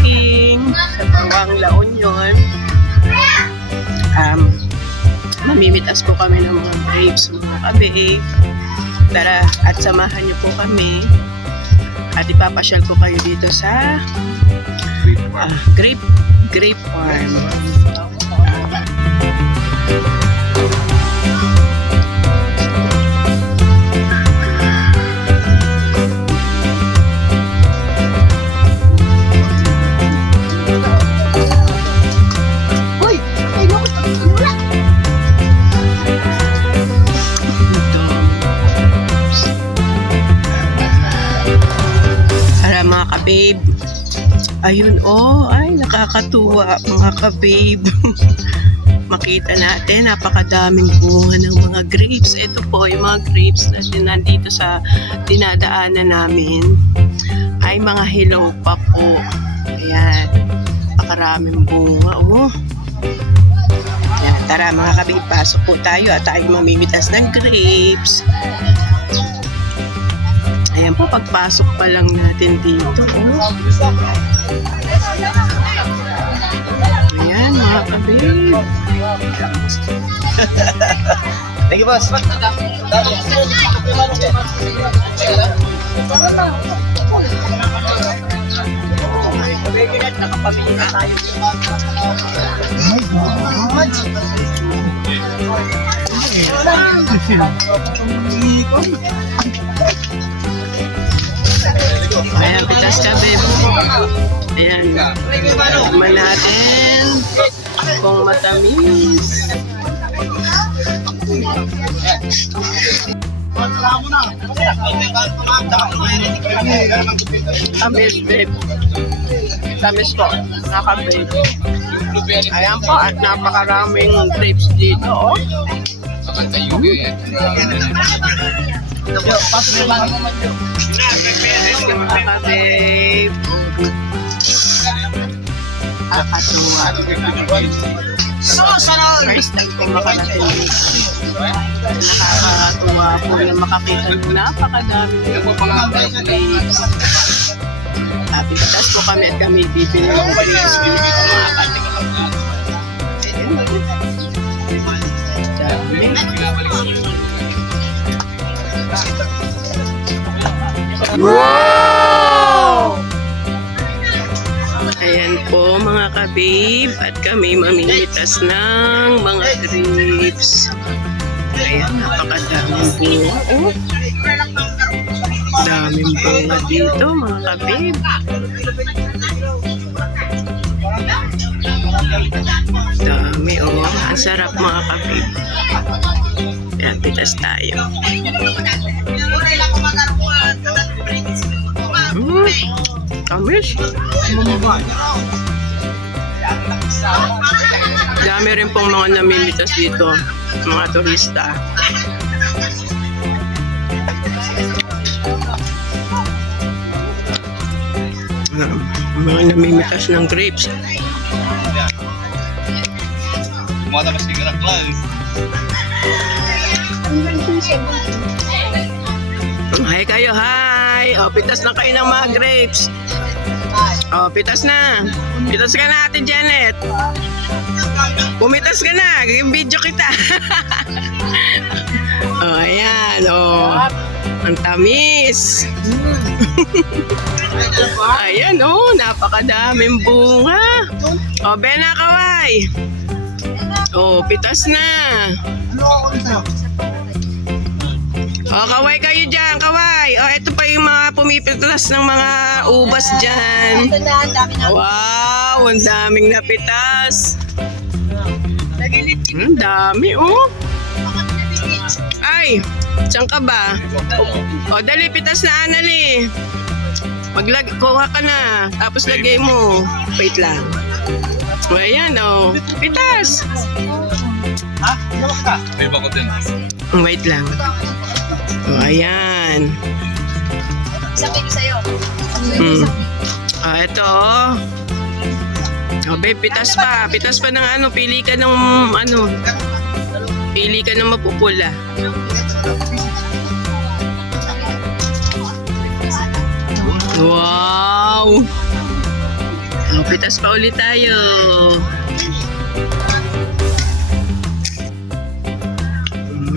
Grape picking sa Bawang La Union. Um, mamimitas po kami ng mga grapes, mga kabe. Tara at samahan niyo po kami. At ipapasyal ko kayo dito sa ah, grape grape farm. Ito. Ka-babe. Ayun oh, ay nakakatuwa mga ka-babe. Makita natin, napakadaming bunga ng mga grapes. Ito po yung mga grapes na nandito sa dinadaanan namin. Ay mga hilaw pa po. Ayan, napakaraming bunga oh. Ayan, tara mga kabig, pasok po tayo at tayo mamimitas ng grapes. Po, pagpasok pa lang natin dito. Oh. Ayan, mga kabig. Thank you, boss. Ayan, pitas ka, babe. Ayan. Tikman natin kung matamis. Tamis, babe. Tamis po. Naka-babe. Ayan po, at napakaraming grapes dito, oh. Naka-babe. Nakakatuwa. So, sarap! First time ko dito. Nakakatuwa po na makakita ng napakadami ng mga grapes. Happy tas po kami at kami bibili ng dito mga kapatid. Dami. Ayan po mga ka-babe at kami mamimitas ng mga grapes. Ayan, napakadaming bunga. Oh. Daming bunga dito mga ka-babe. Dami oh. Ang sarap mga ka-babe. Ayan, pitas tayo. Tamis. Dami rin pong mga namimitas dito, mga turista. Mga namimitas ng grapes. Kumata mas sigara close. Hi kayo, hi! O, pitas na kayo ng mga grapes. O, pitas na. Pitas ka na, Ate Janet. Pumitas ka na. Video kita. o, ayan. O, ang tamis. ayan, o. Napakadaming bunga. O, Bena Kaway. O, pitas na. O, kaway kayo dyan, kaway. O, ito pa yung mga pumipitas ng mga ubas dyan. Ito na, ang dami na. Wow, ang daming napitas. Ang dami, oh. Ay, saan ka ba? O, dali, pitas na, Anali. Maglag, kuha ka na. Tapos lagay mo. Wait lang. O, ayan, oh. Pitas. Ha? Ano ka? May bakot din. Wait lang. O, ayan. Sabi ko sa'yo. Hmm. Ah, ito oh. Oh, babe, pitas pa. Pitas pa ng ano. Pili ka ng ano. Pili ka ng mapupula. Wow! Oh, pitas pa ulit tayo.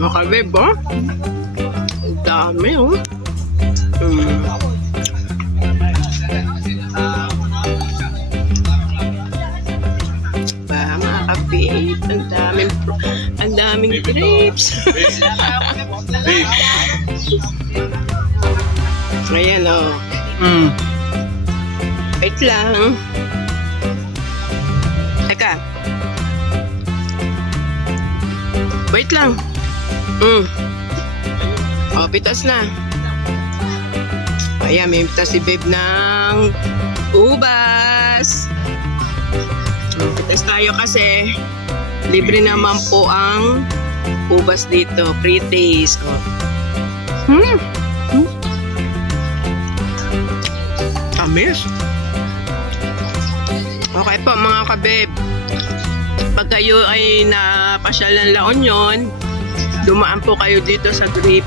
Mga kabib, oh. Ang dami, oh. Mm. Ba, mga kabib, ang daming, ang daming grapes. Ayan, oh. Mm. Wait lang. Teka. Wait lang. Mm. Oh, pitas na. Ayan, may pitas si Babe ng ubas. Mm, Pitas tayo kasi libre naman po ang ubas dito. Free taste. Oh. Hmm. Hmm. Tamis. Okay po mga kabeb. Pag kayo ay napasyal ng La Union, dumaan po kayo dito sa grape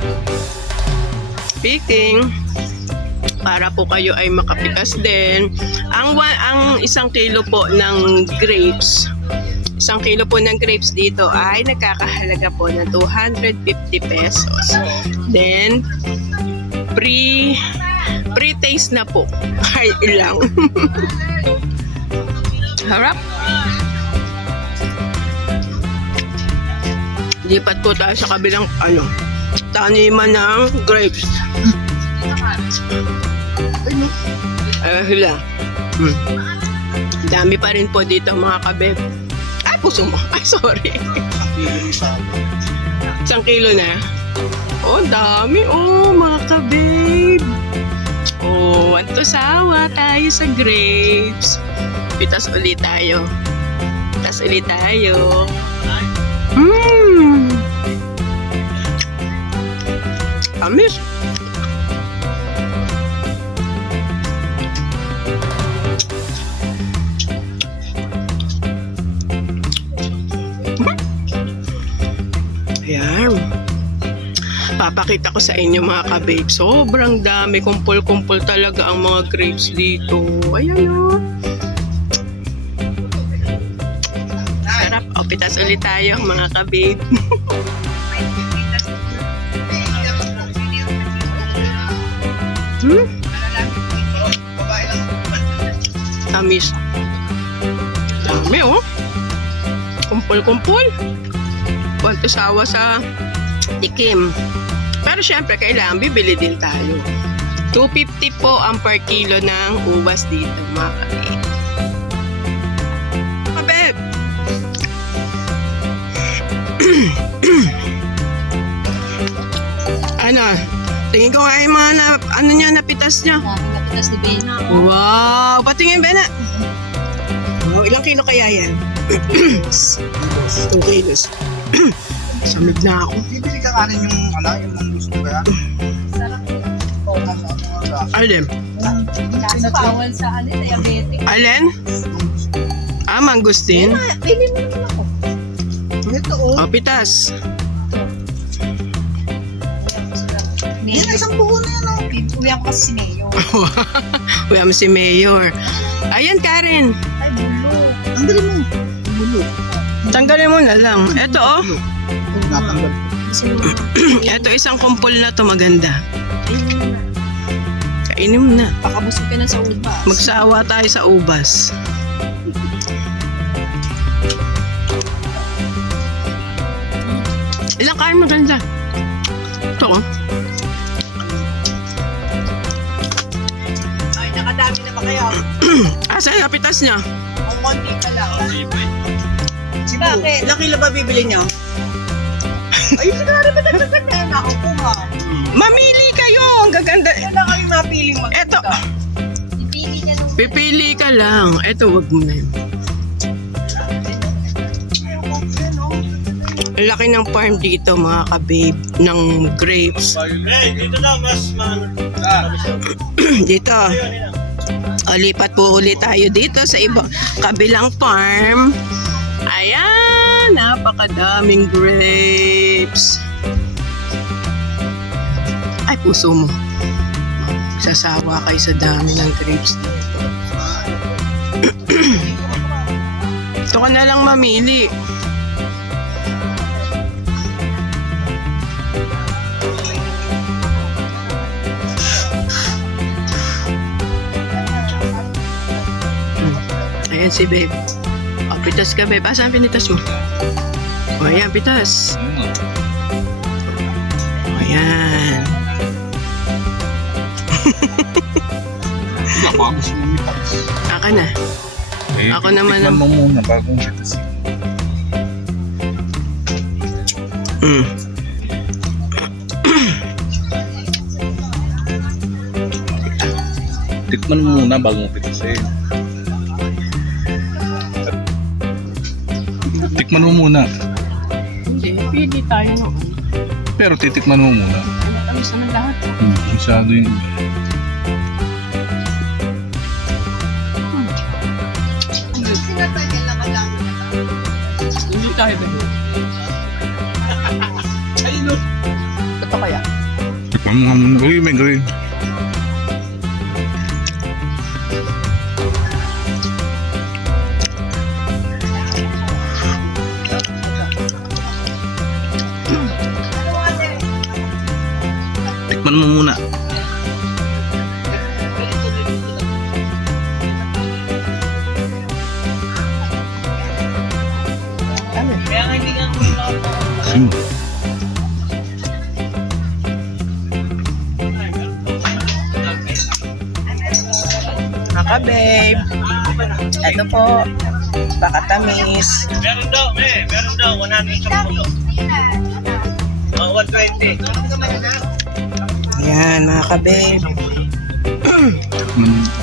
picking para po kayo ay makapitas din. Ang, ang isang kilo po ng grapes, isang kilo po ng grapes dito ay nagkakahalaga po ng 250 pesos. Then, pre pre-taste na po. Ay, ilang. Harap. Lipat po tayo sa kabilang, ano, taniman ng grapes. Ay, hila. Hmm. Dami pa rin po dito mga kabeb. Ay, puso mo. Ay, sorry. Isang kilo na. Oh, dami. Oh, mga kabib. Oh, want to sawa tayo sa grapes. Pitas ulit tayo. Pitas ulit tayo. Mmm. Amis. Ayan. Papakita ko sa inyo mga ka-babe. Sobrang dami. Kumpul-kumpul talaga ang mga grapes dito. Ayan o. Sarap. O, pitas ulit tayo mga ka-babe. hmm? Tamis. Dami oh. Kumpul-kumpul. Kwanto sawa sa tikim. Pero syempre, kailangan bibili din tayo. 250 po ang per kilo ng ubas dito, mga kapit. Kabeb! ano? Tingin ko nga yung mga na, ano niya, napitas niya. Daming kapitas ni Bena. Wow! Patingin, Bena! Wow, ilang kilo kaya yan? 2 kilos. Samig na ako. Bibili ka kanin yung, ano, yung mga gusto ko yan. Sarap. Lang. Alin? Bawal sa ano, diabetic. Alin? Ah, mangustin? Pili mo naman ako. Ito, oh. O, pitas. Yan, isang buo na yan. oh. Uwi ako kasi si Mayo. Uy, mo si Mayor. Ayan, Karen. Ay, bulo. Ang dali mo. Bulo. Tanggalin mo na lang. Ito, oh. Natanggal. Ito, isang kumpol na to maganda. Kainin mo na. pakabusog ka na sa ubas. Magsawa tayo sa ubas. Ilang kain maganda? Ito, oh. Ah, sa'yo, pitas niya. Ang konti pa lang. Bakit? Ilang kilo ba bibili niyo? Ay, sigari ba nagkagan na yan ako po ha? Mamili kayo! Ang gaganda. Kailan kayo mapiling mag Eto, Pipili ka nung... pipili ka lang. Eto, wag mo na yun. Ang laki ng farm dito, mga kababe, ng grapes. Eh, dito na, mas. Ah, dito. O, lipat po ulit tayo dito sa iba, kabilang farm. Ayan, napakadaming grapes. Ay, puso mo. Sasawa kayo sa dami ng grapes dito. Ito ka na lang mamili. Ayan si babe. O, pitas ka babe. Asan pinitas mo? O, ayan, pitas. O, ayan. Ako ako gusto mo mitas. Aka na. Eh, Ako naman ang- mo muna bagong mitas. Mm. Tikman mo muna bagong mitas eh. Tikman mo muna. Hindi, pili tayo noon. Pero titikman mo muna. Ano kami sa lahat? Hmm, masyado yun. Hindi tayo ba? Ito kaya? Tikman mo nga muna. Uy, may green. 100 sa puno. Oh, 120. Ayan, mga ka-babe.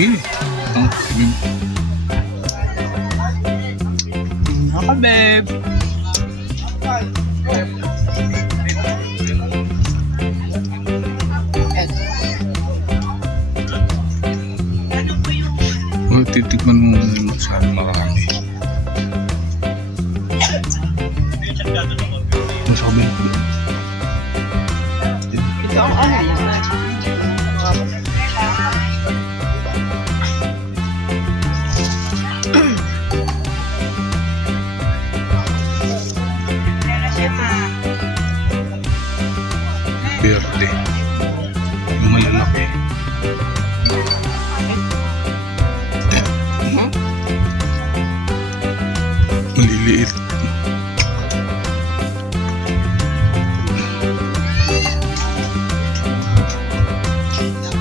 Sige. Ang hmm. Maka babe. Oh, titikman mo Maliliit.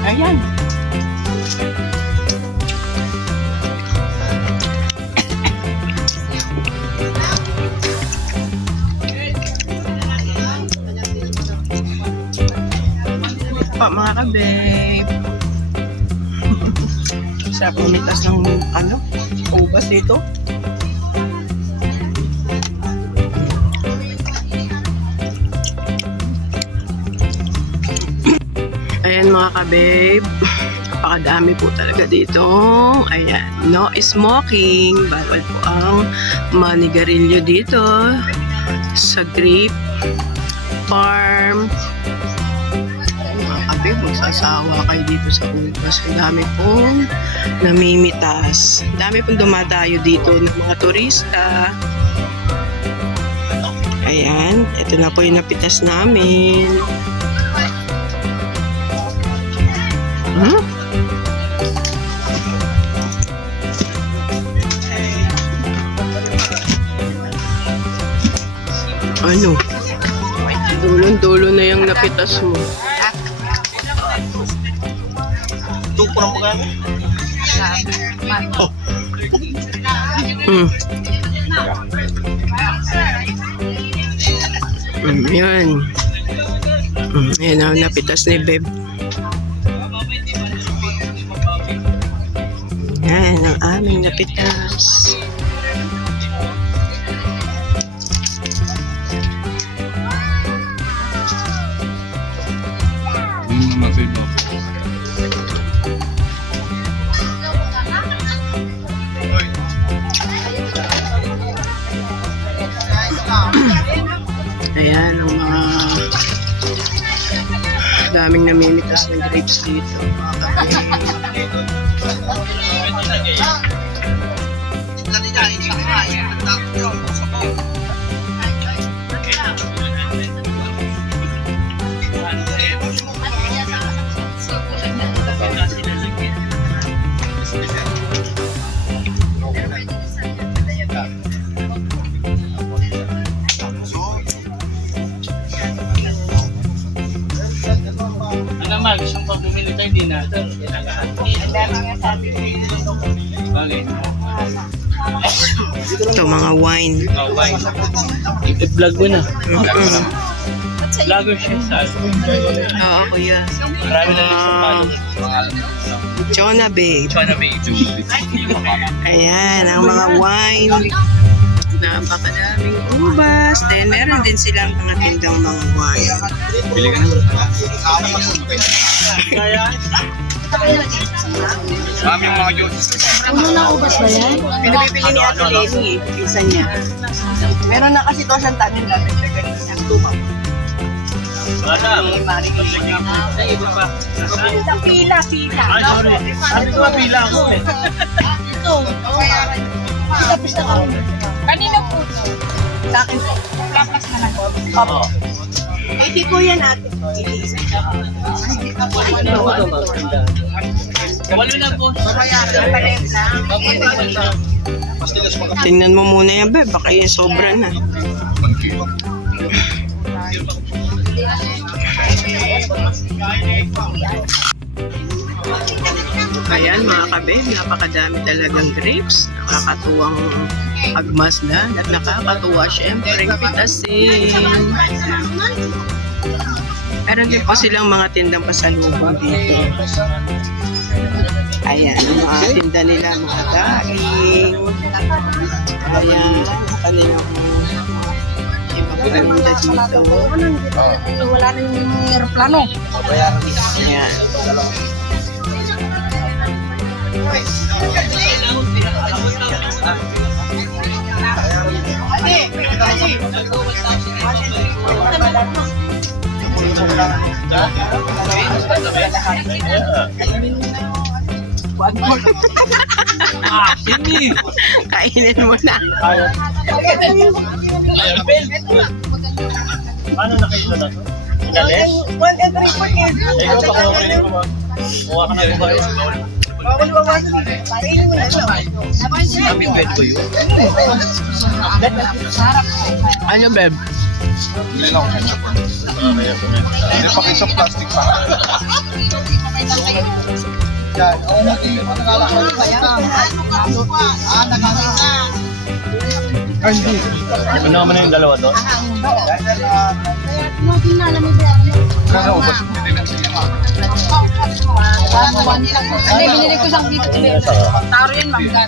Ayan. Pa, mga ka-babe. Sarap umitas ng ano, ubas dito. Mga ka-babe. Napakadami po talaga dito. Ayan. No smoking. Bawal po ang manigarilyo dito. Sa grape farm. Mga ka-babe, magsasawa kayo dito sa ubas. Ang dami pong namimitas. Ang dami pong dumadayo dito ng mga turista. Ayan. Ito na po yung napitas namin. Ano? Dulon-dulo na yung napitas mo. Tupo ng pagano. Hmm. Mm, yan. Mm, yan ang napitas ni Beb. Yan ang aming napitas. Daming namimitas ng grapes dito. I-vlog mo na. Vlogger siya sa Oo, kuya. Marami na rin sa Ah, Chona babe. China Bay. Ayan, ang mga wine. Napakadaming ubas. Then, meron din silang mga tindang mga wine. Bili ka naman. Kaya, Mami yung mga Diyos. Pinabibili ni Ate Lenny, isa niya. Meron na kasi to siyang tanin lang. Ang tuba. wala. Ay, iba pa. Pila, pila. Ay, sorry. Sabi ko pila ako eh. Ito. Tapos na ako. Kanina po. Sa akin po. Lapas na lang. Oo. Eh, di po yan ate. Walo na po. Tingnan mo muna yan, babe. Baka yung sobra na. One kilo. Ayan mga kabib, napakadami talagang grapes. Nakakatuwang agmasdan at nakakatuwa syempre pitasin. Meron din po silang mga tindang pasalubong dito. Ayan, ang mga tinda nila, mga daing. Ayan, ang kanilang tinda dito. Wala rin yung aeroplano. Ayan. Ah, sini. Kainin mo na. Paano na kayo na to? Inalis? One and three po kids. Ikaw pa ano mo ba? Kuha ka na ba? Bawal bawasan eh. Painin mo na lang. Kami pwede ko yun. Ano, Beb? Bili na ako ketchup. Hindi pa kayo sa plastic pa. Ay, hindi. Ano mo na yung dalawa doon? Kaya ubas yung binili siya. Hindi, binili ko siyang dito. Taro yan, mangga.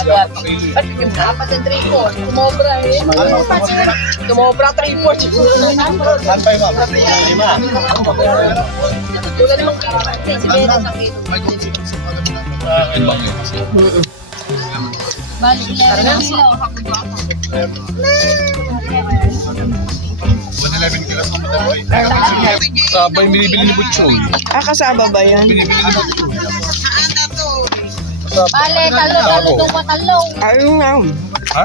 Apat and three four. Tumobra eh. Tumobra three four. Saan pa yung ma'am? Lima. Wala namang kita. Si Bella sa kito. May konsip sa alam na. Akin ba kayo? Mm-mm. Balik. Tara sila. 111 kilos ng mataboy. Sabay binibili ni Butchoy. Ah, kasama ba yan? Binibili ni Butchoy. Bale, talo, talo, tong patalong. Ayun nga. Ha?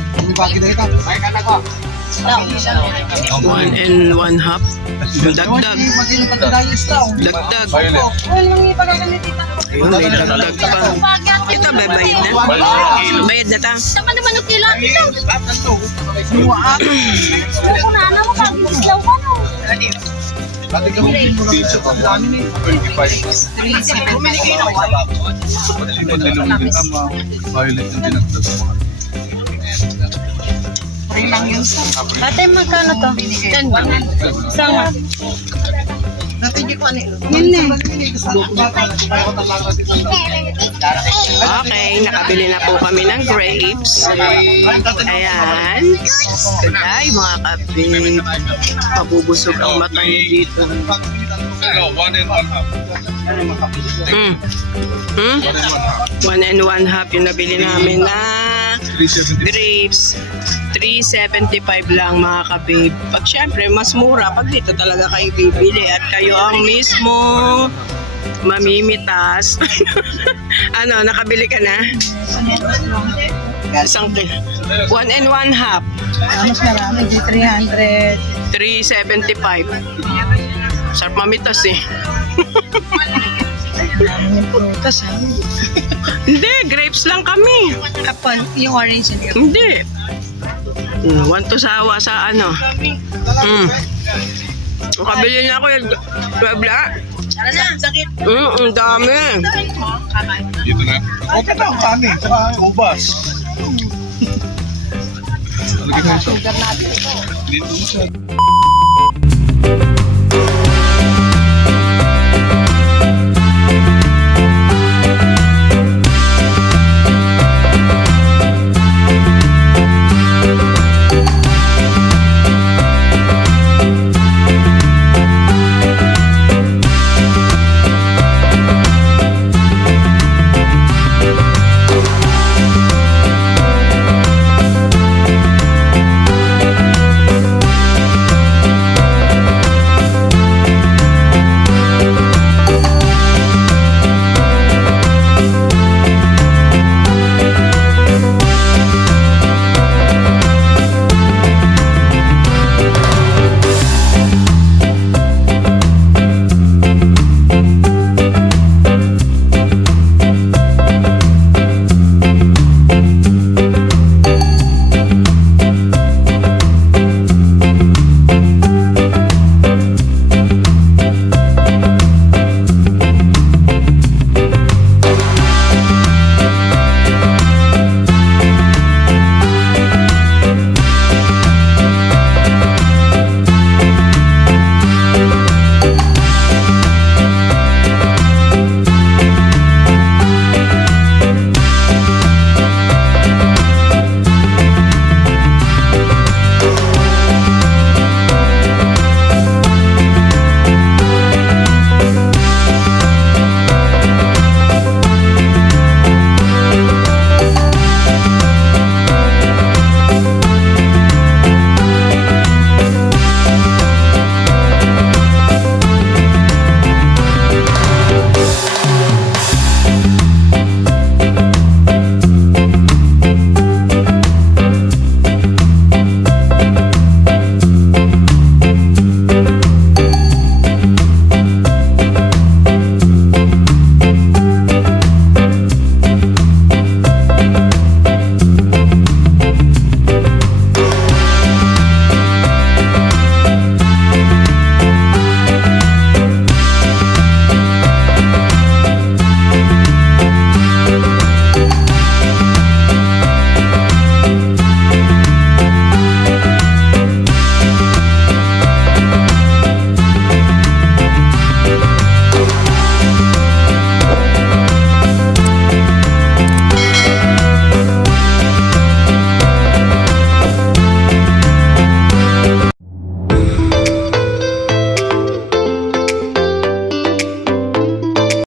bagi na ito. One and one half. Dagdag. Dagdag. Ayun, may dagdag pa. Ito, may bayad na. Bayad na ta. Sama naman yung kila dito. Suko na na mo pag islaw ka no. Dati ka mo pizza pa 125. Bumili kayo ng Violet yung dinagdag sa mga. Ate, magkano to? Ten ba? Sama. Okay, nakabili na po kami ng grapes. Ayan. Ay, mga kape. Mabubusog ang mata niyo dito. Ano, one and one. Hmm. Hmm? And one half. Yung nabili namin na 370. Grapes. 375 lang mga kababe. Pag syempre, mas mura pag dito talaga kayo bibili at kayo ang mismo mamimitas. ano, nakabili ka na? Isang One and one half. Mas marami, di 300. 375. Sarap mamitas eh. Yung prutas ha. Hindi, grapes lang kami. Kapon, yung orange yun. Hindi. Mm, want to sawa sa ano. Mm. Kabili na ako yung bla Tara na, sakit. Mm, ang dami. Dito na. Okay na, kanin. Saka ubas. Lagyan na ito. Dito siya.